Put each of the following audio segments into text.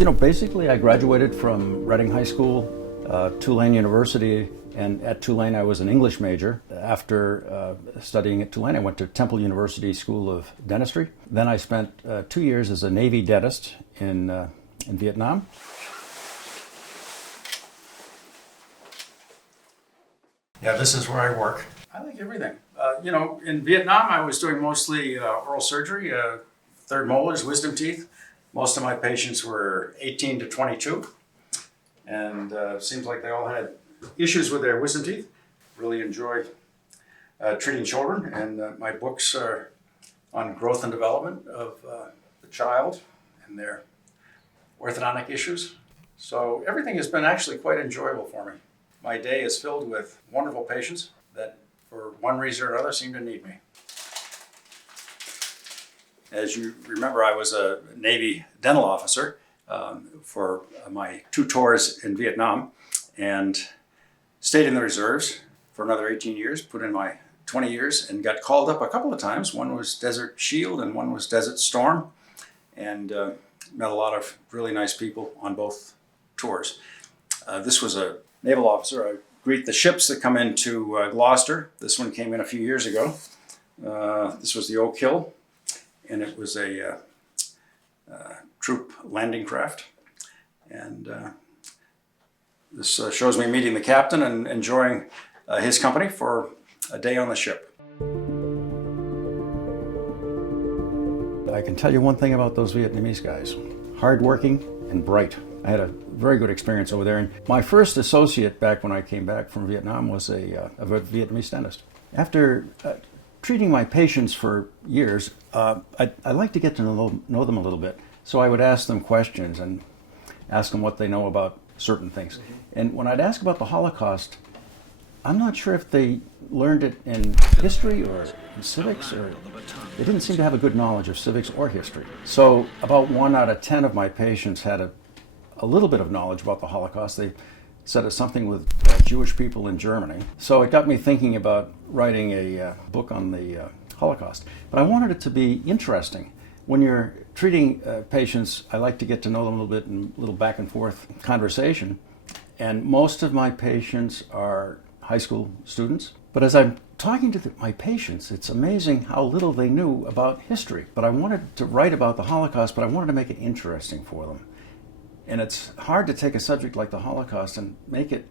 Basically I graduated from Reading High School, Tulane University, and at Tulane I was an English major. After studying at Tulane, I went to Temple University School of Dentistry. Then I spent 2 years as a Navy dentist in Vietnam. Yeah, this is where I work. I like everything. In Vietnam I was doing mostly oral surgery, third molars, wisdom teeth. Most of my patients were 18 to 22, and seems like they all had issues with their wisdom teeth. Really enjoy treating children, and my books are on growth and development of the child and their orthodontic issues. So everything has been actually quite enjoyable for me. My day is filled with wonderful patients that, for one reason or another, seem to need me. As you remember, I was a Navy dental officer for my 2 tours in Vietnam, and stayed in the reserves for another 18 years, put in my 20 years, and got called up a couple of times. One was Desert Shield and one was Desert Storm, and met a lot of really nice people on both tours. This was a naval officer. I greet the ships that come into Gloucester. This one came in a few years ago. This was the Oak Hill, and it was a troop landing craft. And this shows me meeting the captain and enjoying his company for a day on the ship. I can tell you one thing about those Vietnamese guys: hardworking and bright. I had a very good experience over there. And my first associate back when I came back from Vietnam was a Vietnamese dentist. After treating my patients for years, I like to get to know them a little bit. So I would ask them questions and ask them what they know about certain things. And when I'd ask about the Holocaust, I'm not sure if they learned it in history or in civics, or they didn't seem to have a good knowledge of civics or history. So about 1 out of 10 of my patients had a little bit of knowledge about the Holocaust. They said it's something with Jewish people in Germany. So it got me thinking about writing a book on the Holocaust. But I wanted it to be interesting. When you're treating patients, I like to get to know them a little bit in a little back and forth conversation. And most of my patients are high school students. But as I'm talking to my patients, it's amazing how little they knew about history. But I wanted to write about the Holocaust, but I wanted to make it interesting for them. And it's hard to take a subject like the Holocaust and make it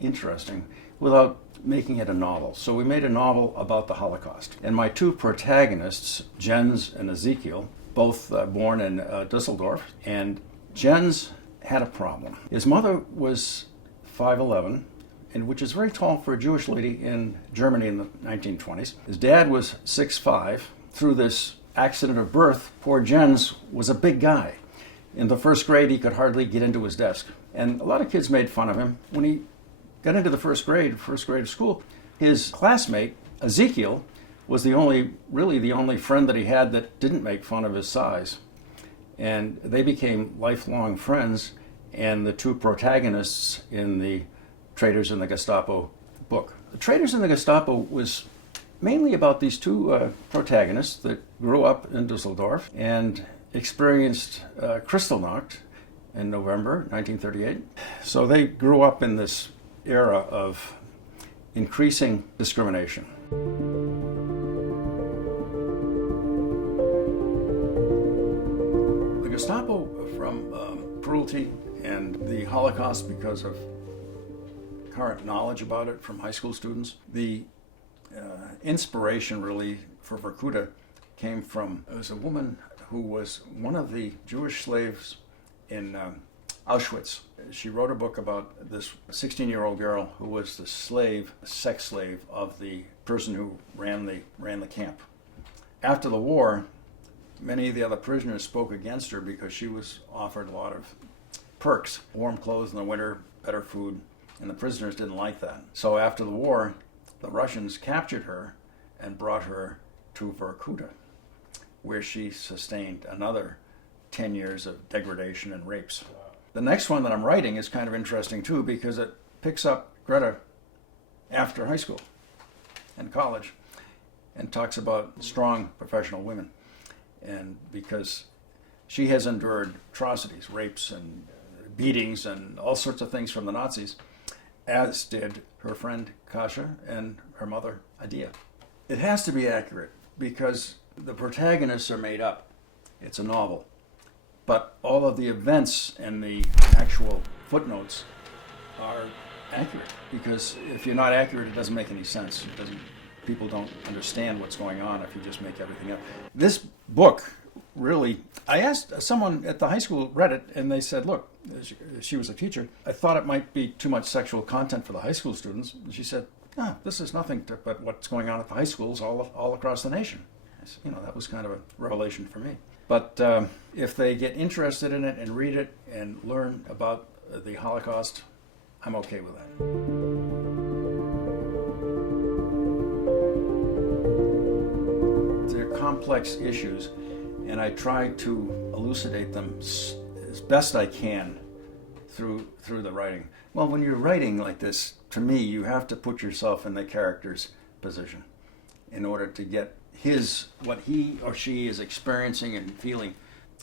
interesting without making it a novel. So we made a novel about the Holocaust. And my 2 protagonists, Jens and Ezekiel, both born in Dusseldorf. And Jens had a problem. His mother was 5'11", which is very tall for a Jewish lady in Germany in the 1920s. His dad was 6'5". Through this accident of birth, poor Jens was a big guy. In the 1st grade, he could hardly get into his desk. And a lot of kids made fun of him. When he got into the first grade of school, his classmate, Ezekiel, was the only friend that he had that didn't make fun of his size. And they became lifelong friends, and the 2 protagonists in the Traitors and the Gestapo book. The Traitors and the Gestapo was mainly about these 2 protagonists that grew up in Dusseldorf and experienced Kristallnacht in November 1938. So they grew up in this era of increasing discrimination. The Gestapo, from cruelty and the Holocaust because of current knowledge about it from high school students, the inspiration really for Barracuda came from, it was a woman who was one of the Jewish slaves in Auschwitz. She wrote a book about this 16-year-old girl who was the sex slave of the person who ran the camp. After the war, many of the other prisoners spoke against her because she was offered a lot of perks, warm clothes in the winter, better food, and the prisoners didn't like that. So after the war, the Russians captured her and brought her to Barracuda, where she sustained another 10 years of degradation and rapes. The next one that I'm writing is kind of interesting too, because it picks up Greta after high school and college and talks about strong professional women. And because She has endured atrocities, rapes and beatings and all sorts of things from the Nazis, as did her friend Kasia and her mother Adia. It has to be accurate because the protagonists are made up. It's a novel. But all of the events and the actual footnotes are accurate, because if you're not accurate, it doesn't make any sense. People don't understand what's going on if you just make everything up. This book really, I asked someone at the high school, read it, and they said, look, she was a teacher, I thought it might be too much sexual content for the high school students. She said, no, this is nothing but what's going on at the high schools all across the nation. That was kind of a revelation for me. But if they get interested in it and read it and learn about the Holocaust, I'm okay with that. They're complex issues, and I try to elucidate them as best I can through the writing. Well, when you're writing like this, to me, you have to put yourself in the character's position in order to get what he or she is experiencing and feeling.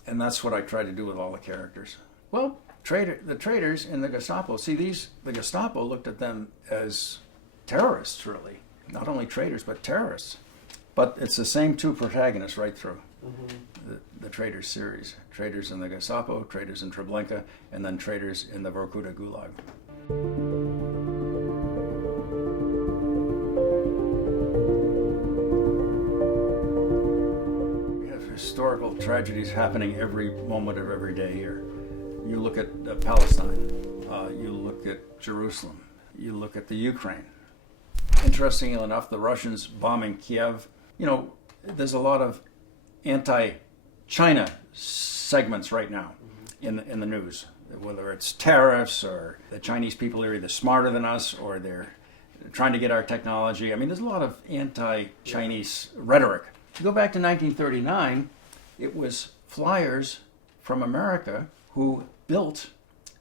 And that's what I try to do with all the characters. Well, the traitors in the Gestapo, the Gestapo looked at them as terrorists, really. Not only traitors, but terrorists. But it's the same two protagonists right through the Traitors series. Traitors in the Gestapo, Traitors in Treblinka, and then Traitors in the Barracuda Gulag. Historical tragedies happening every moment of every day here. You look at Palestine, you look at Jerusalem, you look at the Ukraine. Interestingly enough, the Russians bombing Kiev. There's a lot of anti-China segments right now in the news, whether it's tariffs or the Chinese people are either smarter than us or they're trying to get our technology. I mean, there's a lot of anti-Chinese rhetoric. If you go back to 1939, it was flyers from America who built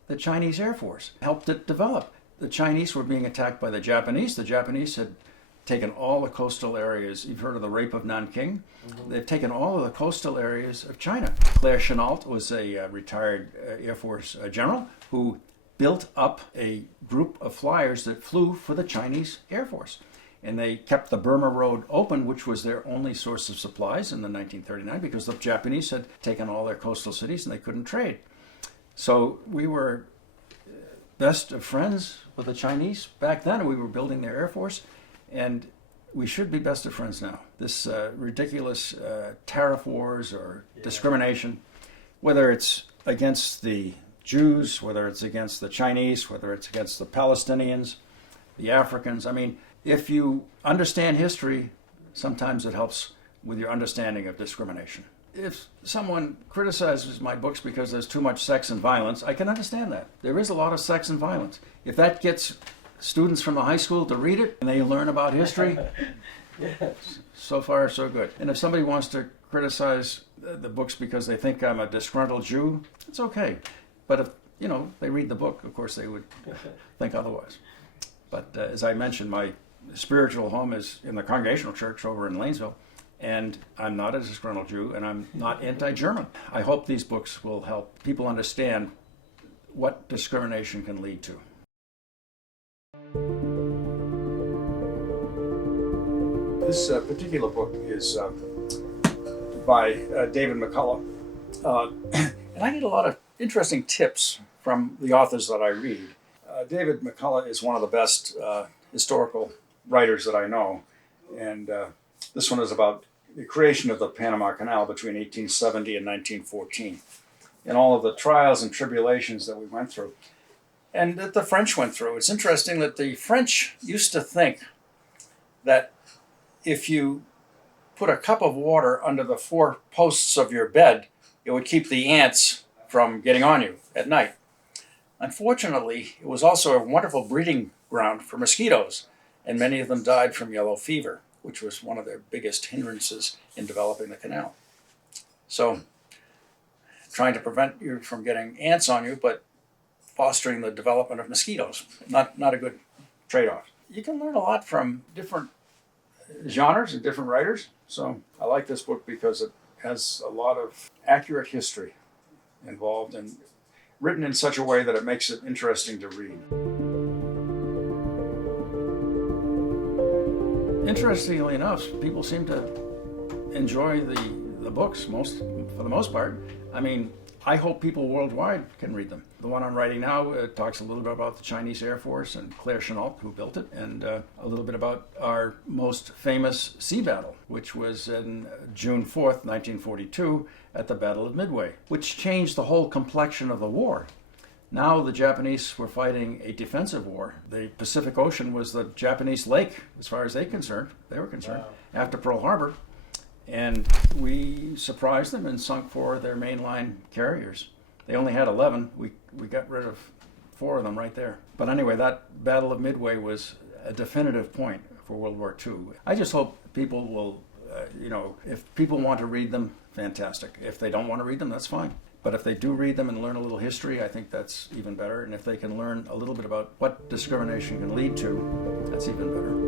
the Chinese Air Force, helped it develop. The Chinese were being attacked by the Japanese. The Japanese had taken all the coastal areas. You've heard of the Rape of Nanking? Mm-hmm. They've taken all of the coastal areas of China. Claire Chennault was a retired Air Force general who built up a group of flyers that flew for the Chinese Air Force. And they kept the Burma Road open, which was their only source of supplies in the 1939, because the Japanese had taken all their coastal cities and they couldn't trade. So we were best of friends with the Chinese back then. We were building their Air Force, and we should be best of friends now. This ridiculous tariff wars or discrimination, whether it's against the Jews, whether it's against the Chinese, whether it's against the Palestinians, the Africans. I mean, if you understand history, sometimes it helps with your understanding of discrimination. If someone criticizes my books because there's too much sex and violence, I can understand that. There is a lot of sex and violence. If that gets students from the high school to read it and they learn about history, yes. So far so good. And if somebody wants to criticize the books because they think I'm a disgruntled Jew, it's okay. But if they read the book, of course they would think otherwise. But as I mentioned, my spiritual home is in the Congregational Church over in Lanesville, and I'm not a disgruntled Jew, and I'm not anti-German. I hope these books will help people understand what discrimination can lead to. This particular book is by David McCullough, and I get a lot of interesting tips from the authors that I read. David McCullough is one of the best historical writers that I know, and this one is about the creation of the Panama Canal between 1870 and 1914, and all of the trials and tribulations that we went through, and that the French went through. It's interesting that the French used to think that if you put a cup of water under the four posts of your bed, it would keep the ants from getting on you at night. Unfortunately, it was also a wonderful breeding ground for mosquitoes, and many of them died from yellow fever, which was one of their biggest hindrances in developing the canal. So, trying to prevent you from getting ants on you, but fostering the development of mosquitoes. Not a good trade-off. You can learn a lot from different genres and different writers. So I like this book because it has a lot of accurate history. involved and written in such a way that it makes it interesting to read. Interestingly enough, people seem to enjoy the books for the most part. I mean, I hope people worldwide can read them. The one I'm writing now talks a little bit about the Chinese Air Force and Claire Chennault, who built it, and a little bit about our most famous sea battle, which was in June 4th, 1942, at the Battle of Midway, which changed the whole complexion of the war. Now the Japanese were fighting a defensive war. The Pacific Ocean was the Japanese lake, as far as they were concerned, wow, after Pearl Harbor. And we surprised them and sunk 4 of their mainline carriers. They only had 11. We got rid of 4 of them right there. But anyway, that Battle of Midway was a definitive point for World War II. I just hope people will, if people want to read them, fantastic. If they don't want to read them, that's fine. But if they do read them and learn a little history, I think that's even better. And if they can learn a little bit about what discrimination can lead to, that's even better.